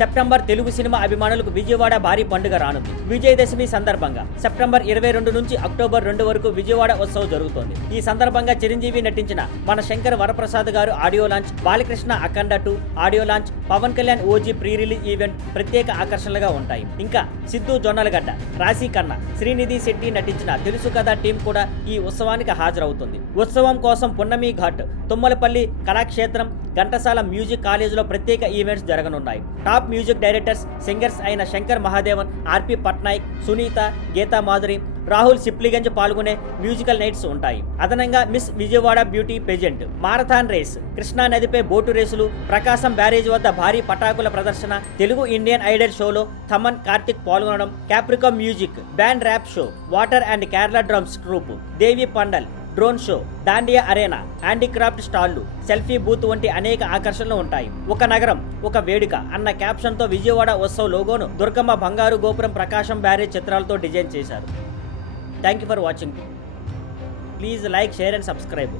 September Telugu cinema అభిమానులకు విజయవాడ భారీ పండుగ రానుంది. విజయదశమి సందర్భంగా సెప్టెంబర్ 22 నుంచి అక్టోబర్ 2 వరకు విజయవాడ ఉత్సవం జరుగుతోంది. ఈ సందర్భంగా చిరంజీవి నటించిన మన శంకర్ వరప్రసాద్ గారు audio launch, Balakrishna Akhanda 2 audio launch, Pawan Kalyan OG pre release event ప్రత్యేక ఆకర్షణలుగా ఉంటాయి. ఇంకా సిద్ధు జొన్నలగడ్డ, రాశి ఖన్నా, శ్రీనిధి శెట్టి నటించిన తెలుసు కదా టీం కూడా ఈ ఉత్సవానికి హాజరవుతుంది. ఉత్సవం కోసం పున్నమి ఘాట్, తుమ్మలపల్లి కళాక్షేత్రం, ఘంటసాల మ్యూజిక్ కాలేజీలో ప్రత్యేక ఈవెంట్స్ జరగనున్నాయి. టాప్ మ్యూజిక్ డైరెక్టర్స్, సింగర్స్ అయిన శంకర్ మహాదేవన్, ఆర్పి పట్నాయక్, సునీత, గీతా మాధురి, రాహుల్ సిప్లిగంజ్ పాల్గొనే మ్యూజికల్ నైట్స్ ఉంటాయి. అదనంగా miss Vijayawada beauty pageant, marathon race, Krishna నదిపై బోటు రేసులు, ప్రకాశం బ్యారేజ్ వద్ద భారీ పటాకుల ప్రదర్శన, తెలుగు ఇండియన్ ఐడల్ షోలో థమన్, కార్తిక్ పాల్గొనడం, క్యాప్రికమ్ music band rap show, water and Kerala drums troupe, Devi pandal, drone show, dandiya arena, handicraft స్టాళ్లు, సెల్ఫీ బూత్ వంటి అనేక ఆకర్షణలు ఉంటాయి. ఒక నగరం ఒక వేడుక అన్న క్యాప్షన్తో విజయవాడ ఉత్సవ్ లోగోను దుర్గమ్మ, బంగారు గోపురం, ప్రకాశం బ్యారేజ్ చిత్రాలతో డిజైన్ చేశారు. Thank you for watching. Please like, share and subscribe.